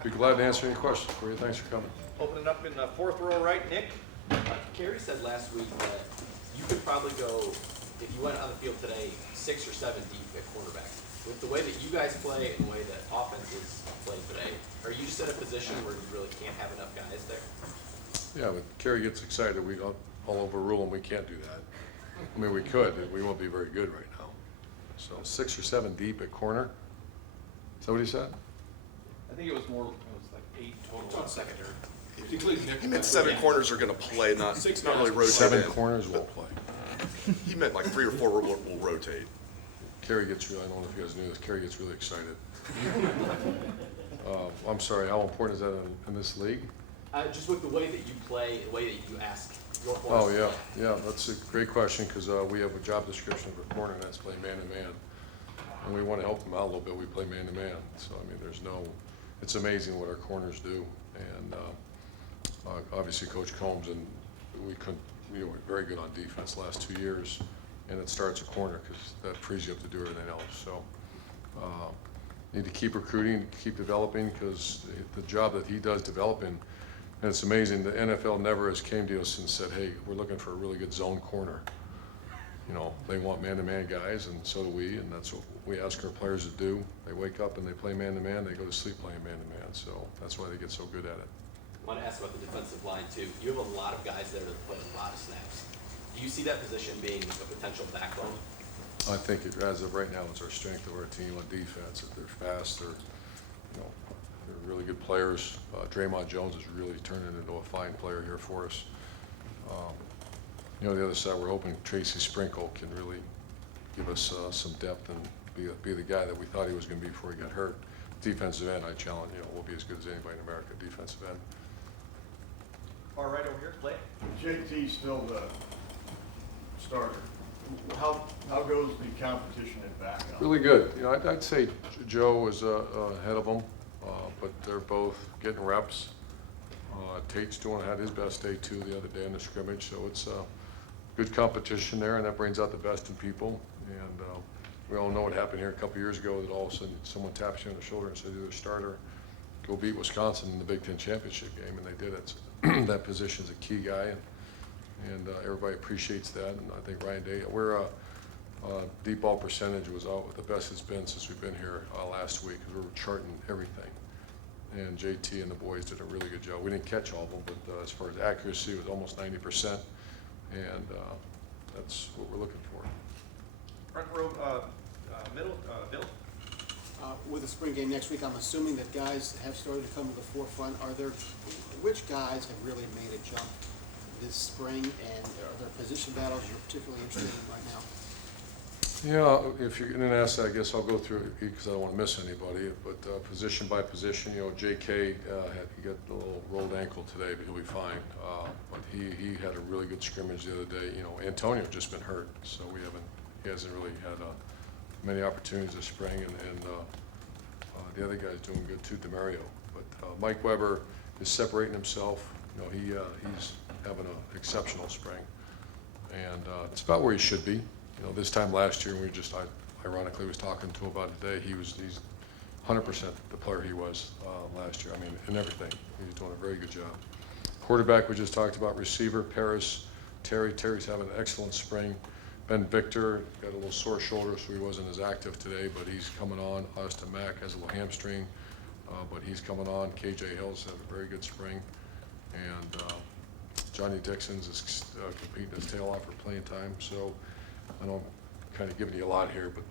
I'll be glad to answer any questions for you. Thanks for coming. Opening up in the fourth row right, Nick. Kerry said last week that you could probably go, if you went on the field today, 6 or 7 deep at cornerback. With the way that you guys play and the way that offenses play today, are you just in a position where you really can't have enough guys there? Yeah, but Kerry gets excited. We don't all overrule him. We can't do that. I mean, we could, and we won't be very good right now. So 6 or 7 deep at corner. Is that what he said? I think it was more, it was like 8 total on secondary. He meant 7 corners are going to play, not really rotate 7 in. corners will play. He meant like 3 or 4 will rotate. Kerry gets really, I don't know if you guys knew this, Kerry gets really excited. I'm sorry, how important is that in this league? Just with the way that you play, the way that you ask your players. Oh, yeah, that's a great question, because we have a job description for corner, and that's play man-to-man. And we want to help them out a little bit. We play man-to-man. So, I mean, it's amazing what our corners do. And obviously, Coach Combs, and we were very good on defense the last 2 years. And it starts a corner, because that frees you up to do everything else. So, need to keep recruiting, keep developing, because the job that he does developing, and it's amazing, the NFL never has came to us and said, hey, we're looking for a really good zone corner. You know, they want man-to-man guys, and so do we, and that's what we ask our players to do. They wake up and they play man-to-man, they go to sleep playing man-to-man, so that's why they get so good at it. I want to ask about the defensive line, too. You have a lot of guys there that play a lot of snaps. Do you see that position being a potential backbone? I think as of right now, it's our strength of our team on defense. That they're fast, they're really good players. Draymond Jones is really turning into a fine player here for us. The other side, we're hoping Tracy Sprinkle can really give us some depth and be the guy that we thought he was going to be before he got hurt. Defensive end, I challenge, we'll be as good as anybody in America, defensive end. Far right over here, Blake. JT's still the starter. How goes the competition in backup? Really good. I'd say Joe is ahead of them, but they're both getting reps. Tate's had his best day too the other day in the scrimmage, so it's good competition there, and that brings out the best in people. And we all know what happened here a couple years ago, that all of a sudden someone taps you on the shoulder and says, you're the starter, go beat Wisconsin in the Big Ten championship game, and they did it. So that position's a key guy, and everybody appreciates that. And I think Ryan Day, we're deep ball percentage was out the best it's been since we've been here last week, because we were charting everything. And JT and the boys did a really good job. We didn't catch all of them, but as far as accuracy, it was almost 90%, and that's what we're looking for. Front row, middle, Bill. With the spring game next week, I'm assuming that guys have started to come to the forefront. Which guys have really made a jump this spring, and are there position battles you're particularly interested in right now? Yeah, if you're going to ask that, I guess I'll go through it because I don't want to miss anybody. But position by position, J.K. He got a little rolled ankle today, but he'll be fine. But he had a really good scrimmage the other day. Antonio just been hurt, so he hasn't really had many opportunities this spring, and the other guy's doing good too, Demario. But Mike Weber is separating himself. He's having an exceptional spring, and it's about where he should be. This time last year, we just ironically was talking to him about it today. He's 100% the player he was last year. I mean, in everything, he's doing a very good job. Quarterback, we just talked about. Receiver, Paris, Terry's having an excellent spring. Ben Victor got a little sore shoulder, so he wasn't as active today, but he's coming on. Austin Mack has a little hamstring, but he's coming on. KJ Hill's had a very good spring, and Johnny Dixon's is competing his tail off for playing time. So I know I'm kind of giving you a lot here, but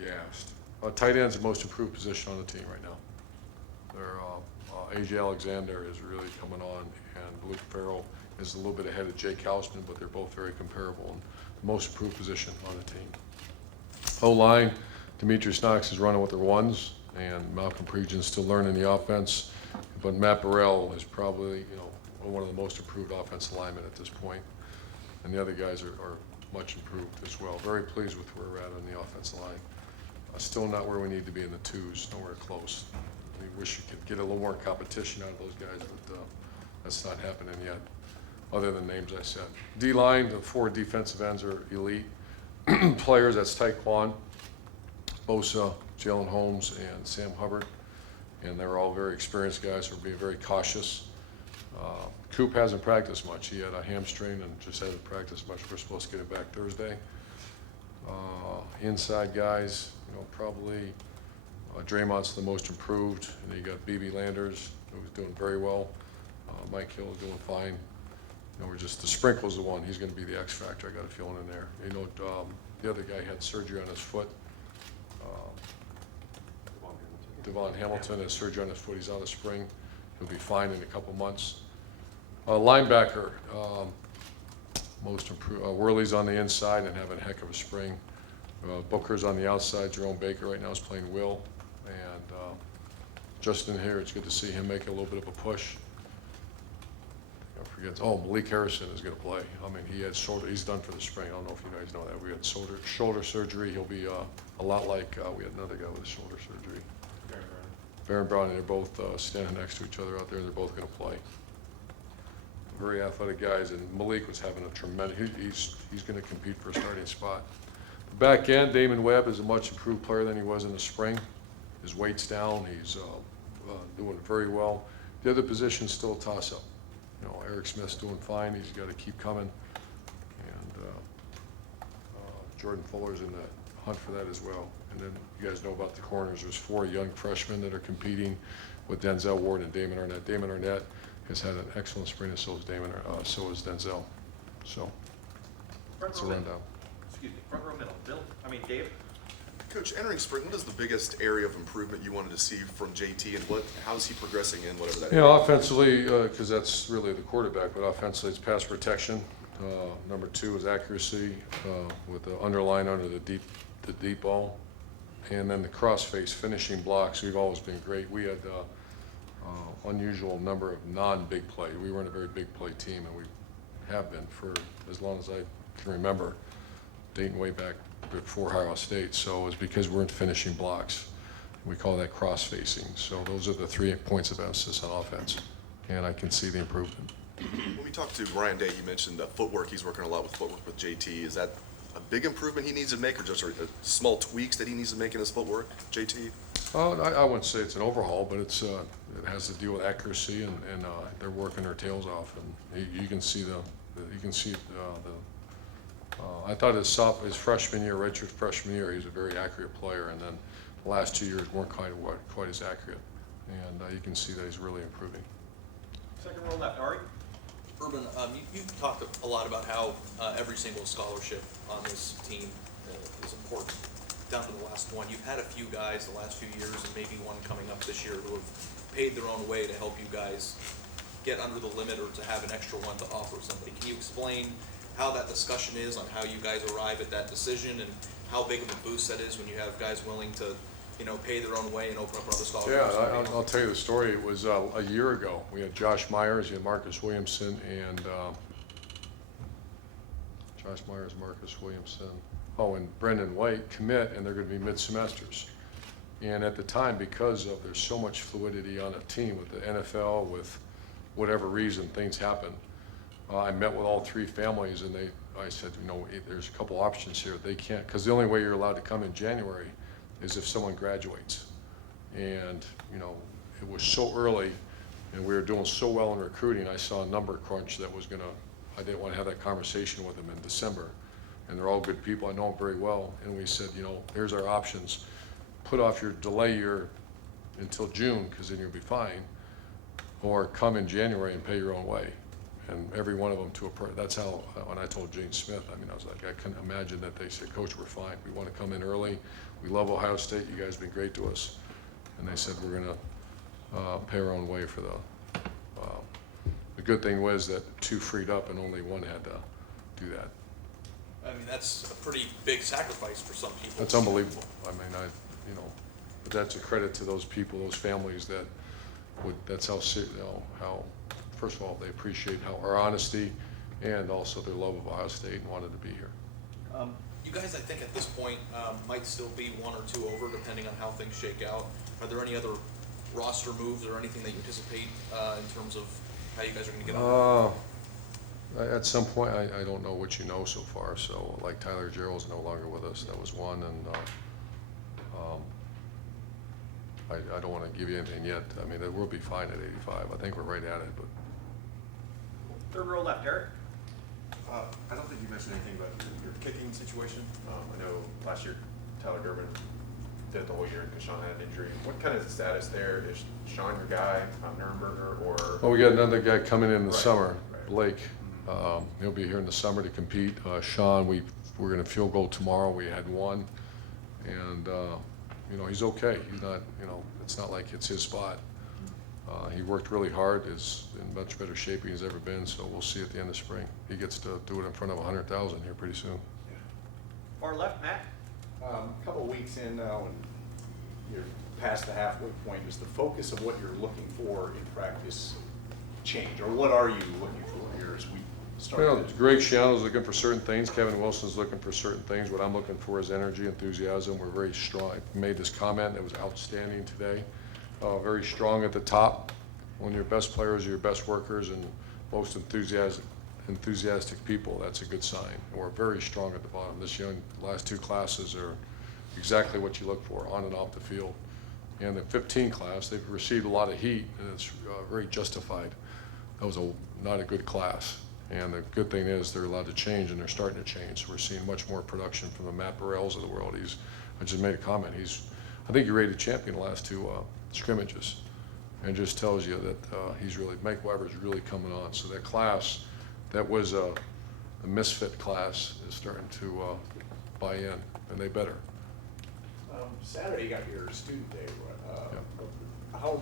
you asked. Tight end's the most improved position on the team right now. A.J. Alexander is really coming on, and Luke Farrell is a little bit ahead of Jake Hausman, but they're both very comparable and the most improved position on the team. O-line, Demetrius Knox is running with the ones, and Malcolm Pregen's still learning the offense, but Matt Burrell is probably one of the most improved offensive linemen at this point, and the other guys are much improved as well. Very pleased with where we're at on the offensive line. Still not where we need to be in the twos, nowhere close. We wish you could get a little more competition out of those guys, but that's not happening yet, other than names I said. D-line, the 4 defensive ends are elite players. That's Taekwon, Bosa, Jalen Holmes, and Sam Hubbard. and they're all very experienced guys, so we're being very cautious. Coop hasn't practiced much. He had a hamstring and just hasn't practiced much. We're supposed to get him back Thursday. Inside guys, you know, probably Draymond's the most improved, and you got BB Landers, who's doing very well. Mike Hill is doing fine. You know, we're just, the Sprinkle's the one. He's going to be the X factor. I got a feeling in there. You know, the other guy had surgery on his foot. Devon Hamilton has surgery on his foot. He's out of spring. He'll be fine in a couple months. Linebacker, most improved. Worley's on the inside and having a heck of a spring. Booker's on the outside. Jerome Baker right now is playing Will. And Justin here, it's good to see him make a little bit of a push. I forget. Oh, Malik Harrison is going to play. I mean, he had shoulder. He's done for the spring. I don't know if you guys know that. We had shoulder surgery. He'll be a lot like we had another guy with a shoulder surgery. Baron Brown, and they're both standing next to each other out there. They're both going to play. Very athletic guys, and Malik was having a tremendous. He's going to compete for a starting spot. The back end, Damon Webb is a much improved player than he was in the spring. His weight's down. He's doing very well. The other position's still a toss-up. You know, Eric Smith's doing fine. He's got to keep coming, and Jordan Fuller's in the hunt for that as well. And then you guys know about the corners. There's 4 young freshmen that are competing with Denzel Ward and Damon Arnett. Damon Arnett has had an excellent spring, and so is Denzel. So that's a rundown. Excuse me, front row middle. Bill, Dave? Coach, entering spring, what is the biggest area of improvement you wanted to see from JT, and how is he progressing in whatever that You area? know, offensively, because that's really the quarterback, but offensively it's pass protection. Number 2 is accuracy with the underline under the deep ball. And then the cross-face finishing blocks, we've always been great. We had unusual number of non-big play. We weren't a very big play team, and we have been for as long as I can remember, dating way back before Ohio State. So it's because we weren't finishing blocks. We call that cross-facing. So those are the 3 points of emphasis on offense, and I can see the improvement. When we talked to Brian Day, you mentioned footwork. He's working a lot with footwork with JT. Is that a big improvement he needs to make, or just small tweaks that he needs to make in his footwork, JT? I wouldn't say it's an overhaul, but it has to deal with accuracy, and they're working their tails off, and you can see I thought his freshman year, redshirt freshman year, he was a very accurate player, and then the last 2 years weren't quite as accurate, and you can see that he's really improving. Second row left, Ari? Urban, you've talked a lot about how every single scholarship on this team is important, down to the last one. You've had a few guys the last few years, and maybe one coming up this year, who have paid their own way to help you guys get under the limit or to have an extra one to offer somebody. Can you explain how that discussion is on how you guys arrive at that decision, and how big of a boost that is when you have guys willing to, you know, pay their own way and open up other scholarships? Yeah, I'll tell you the story. It was a year ago. We had Josh Myers, you had Marcus Williamson, and and Brendan White commit, and they're going to be mid-semesters. And at the time, because of there's so much fluidity on a team with the NFL, with whatever reason things happen, I met with all 3 families, and I said, you know, there's a couple options here. They can't, because the only way you're allowed to come in January is if someone graduates. And, you know, it was so early, and we were doing so well in recruiting, I saw a number crunch that was I didn't want to have that conversation with them in December. And they're all good people, I know them very well, and we said, you know, here's our options. Delay until June, because then you'll be fine, or come in January and pay your own way. And every one of them that's how, when I told Gene Smith, I was like, I couldn't imagine that they said, Coach, we're fine. We want to come in early. We love Ohio State. You guys have been great to us. And they said, we're going to pay our own way for the good thing was that 2 freed up and only 1 had to do that. I mean, that's a pretty big sacrifice for some people. That's unbelievable. But that's a credit to those people, those families that's how, first of all, they appreciate our honesty and also their love of Ohio State and wanted to be here. You guys, I think at this point, might still be 1 or 2 over, depending on how things shake out. Are there any other roster moves or anything that you anticipate in terms of how you guys are going to get on? At some point, I don't know what you know so far. So, like Tyler Gerald's no longer with us. That was one, and I don't want to give you anything yet. I mean, we'll be fine at 85. I think we're right at it, but Third row left, Eric. I don't think you mentioned anything about your kicking situation. I know last year Tyler Durbin did it the whole year and Sean had an injury. What kind of status there? Is Sean your guy, Nuremberger, or? well, we got another guy coming in the Right, summer, right. Blake. He'll be here in the summer to compete. Sean, we're going to field goal tomorrow. We had one, and you know, he's okay. He's not, you know, it's not like it's his spot. He worked really hard, is in much better shape than he's ever been, so we'll see at the end of spring. He gets to do it in front of 100,000 here pretty soon. Far left, Matt. A couple of weeks in now, and you're past the halfway point, does the focus of what you're looking for in practice change? Or what are you looking for here as we start? Well, Greg Schiano's looking for certain things. Kevin Wilson's looking for certain things. What I'm looking for is energy, enthusiasm. We're very strong. I made this comment that was outstanding today. Very strong at the top. When your best players are your best workers and most enthusiastic people, that's a good sign. And we're very strong at the bottom. Last two classes are exactly what you look for on and off the field. And the 15 class, they've received a lot of heat, and it's very justified. That was not a good class. And the good thing is they're allowed to change, and they're starting to change. So we're seeing much more production from the Matt Burrells of the world. I just made a comment. I think he rated champion the last two scrimmages, and just tells you that Mike Weber's really coming on. So that class, that was a misfit class, is starting to buy in, and they better. Saturday you got your student day. How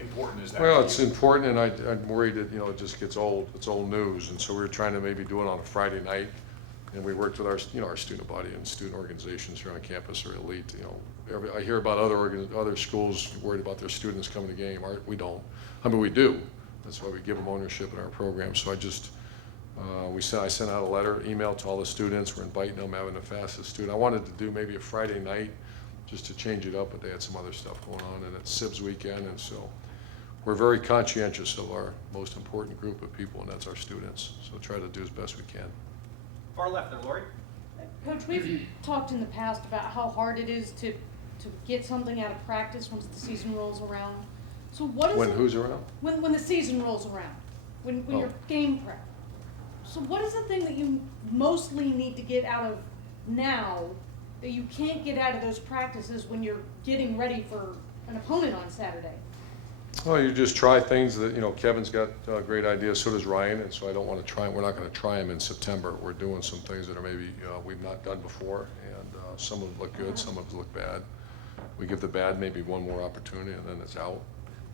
important is that? Well, to it's you? important, and I'm worried that, you know, it just gets old. It's old news, and so we were trying to maybe do it on a Friday night, and we worked with our, you know, our student body and student organizations here on campus are elite. You know, I hear about other schools worried about their students coming to the game. We don't. I mean, we do. That's why we give them ownership in our program. So I sent out a letter, email to all the students. We're inviting them, having the fastest student. I wanted to do maybe a Friday night just to change it up, but they had some other stuff going on, and it's SIBS weekend, and so we're very conscientious of our most important group of people, and that's our students. So try to do as best we can. Far left there, Lori. Coach, we've talked in the past about how hard it is to get something out of practice once the season rolls around. So what is When it? who's around? When the season rolls around, when Oh. you're game prep. So what is the thing that you mostly need to get out of now that you can't get out of those practices when you're getting ready for an opponent on Saturday? Well, you just try things that, you know, Kevin's got great ideas, so does Ryan, and so I don't want to try, we're not going to try them in September. We're doing some things that are maybe we've not done before, and some of them look good, some of them look bad. We give the bad maybe one more opportunity, and then it's out.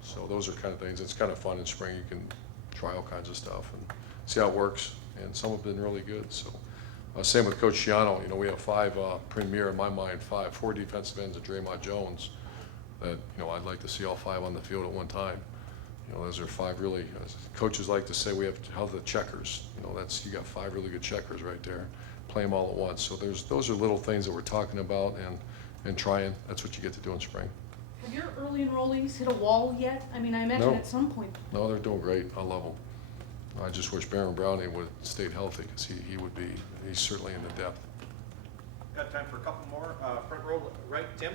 So those are kind of things. It's kind of fun in spring. You can try all kinds of stuff and see how it works, and some have been really good. So same with Coach Schiano. You know, we have five premier, in my mind, four defensive ends of Draymond Jones that, you know, I'd like to see all five on the field at one time. You know, those are five really, as coaches like to say, we have how the checkers. You know, you got five really good checkers right there. Play them all at once. So those are little things that we're talking about and trying. That's what you get to do in spring. Have your early enrollees hit a wall yet? I mean, I imagine No. at some point. No, they're doing great. I love them. I just wish Baron Brownie would have stayed healthy, because he's certainly in the depth. Got time for a couple more. Front row right, Tim.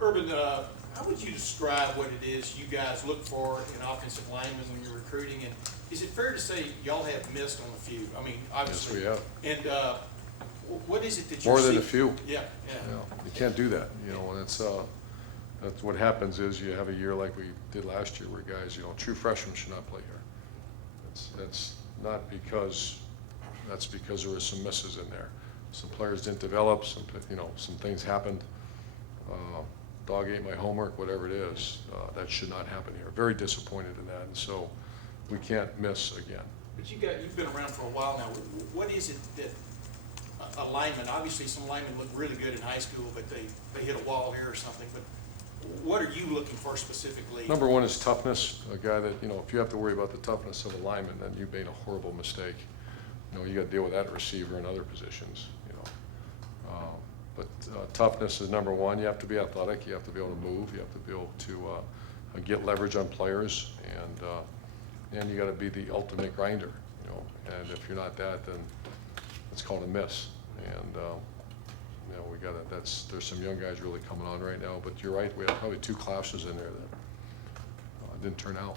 Urban, how would you describe what it is you guys look for in offensive linemen when you're recruiting? And is it fair to say y'all have missed on a few? I mean, obviously. Yes, we have. And what is it that you're More than seeing? a few. Yeah, You know, you can't do that, you know, and that's what happens is you have a year like we did last year where guys, you know, true freshmen should not play here. That's not because there were some misses in there. Some players didn't develop, some things happened. Dog ate my homework, whatever it is. That should not happen here. Very disappointed in that, and so we can't miss again. But you've been around for a while now. What is it that a lineman, obviously some linemen look really good in high school, but they hit a wall here or something, but what are you looking for specifically? Number one is toughness. A guy that, you know, if you have to worry about the toughness of a lineman, then you made a horrible mistake. You know, you got to deal with that at receiver and other positions, you know. But toughness is number one. You have to be athletic. You have to be able to move. You have to be able to get leverage on players, and you got to be the ultimate grinder, you know. And if you're not that, then it's called a miss. And you know, there's some young guys really coming on right now, but you're right, we have probably 2 classes in there that didn't turn out.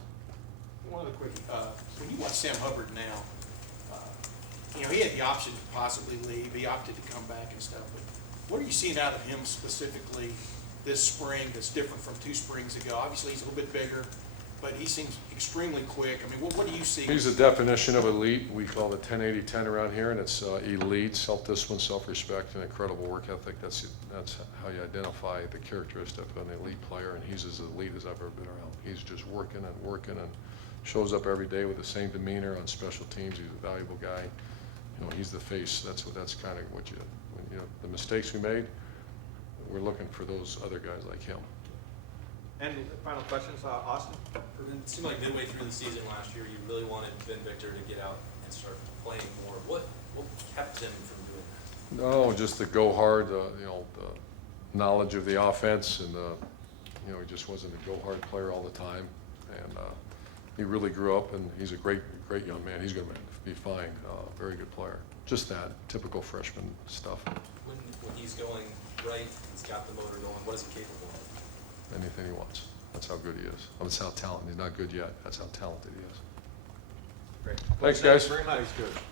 One other quick, when you watch Sam Hubbard now, you know, he had the option to possibly leave, he opted to come back and stuff, but what are you seeing out of him specifically this spring that's different from 2 springs ago? Obviously, he's a little bit bigger, but he seems extremely quick. I mean, what do you see? He's the definition of elite. We call it 10-80-10 around here, and it's elite, self-discipline, self-respect, and incredible work ethic. That's how you identify the characteristic of an elite player, and he's as elite as I've ever been around. He's just working and shows up every day with the same demeanor on special teams. He's a valuable guy. You know, he's the face. That's kind of what you know, the mistakes we made, we're looking for those other guys like him. And final questions, Austin? It seemed like midway through the season last year, you really wanted Ben Victor to get out and start playing more. What kept him from doing that? No, just the go hard, you know, the knowledge of the offense, and you know, he just wasn't a go hard player all the time, and he really grew up, and he's a great young man. He's going to be fine. Very good player. Just that typical freshman stuff. When he's going right, he's got the motor going. What is he capable of? Anything he wants. That's how good he is. That's how talented. He's not good yet. That's how talented he is. Great. Thanks, guys. Very much.